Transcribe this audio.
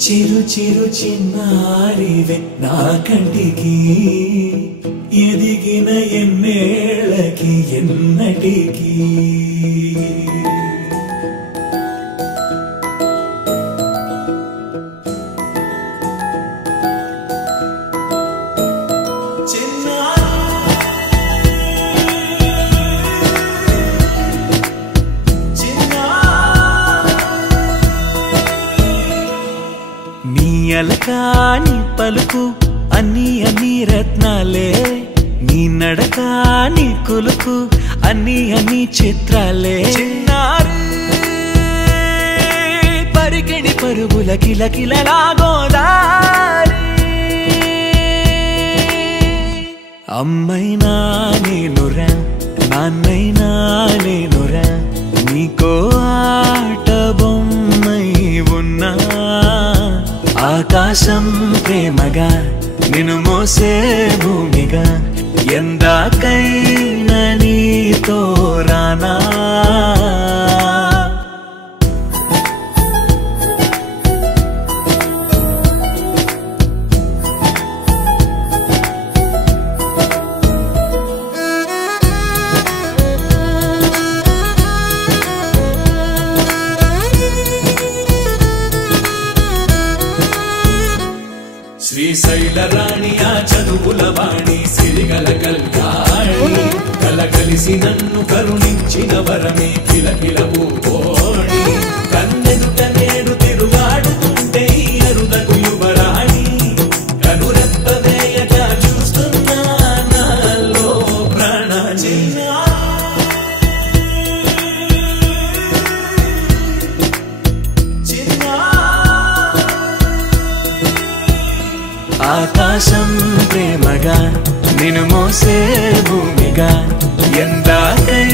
చిరు చిరు చిన్నారివే నా కంటికి ఎదిగిన ఎన్నేళ్ళకి ఎన్నటికి అలకాని పలుకు అన్ని అన్ని రత్నాలే నీ నడక నీ కులుకు అన్ని అన్ని చిత్రాలే చిన్నారి పరికిణి పరుగుల కిలకిలలా గోదారి అమ్మైనా నేనురా నాన్నైనా నేనురా నీకో ఆట బొమ్మై ఉన్నా ఆకాశం ప్రేమగా నిన్ను మోసే భూమిగా ఎందాకైనా నీతో రానా శ్రీశైల రాణి ఆ చదువుల వాణి సిరిగల కల్యాణి కలగలిసి నన్ను కరుణించిన వరమే కిలకిలవు ఓడి కన్నెదుట నేడు తిరుగాడుతుంటే అరుదకు యువరాణి కనురెప్ప వేయగా చూస్తున్నా నాలో ప్రాణ ఆకాశం ప్రేమగా నిన్ను మోసే భూమిగా ఎందాకై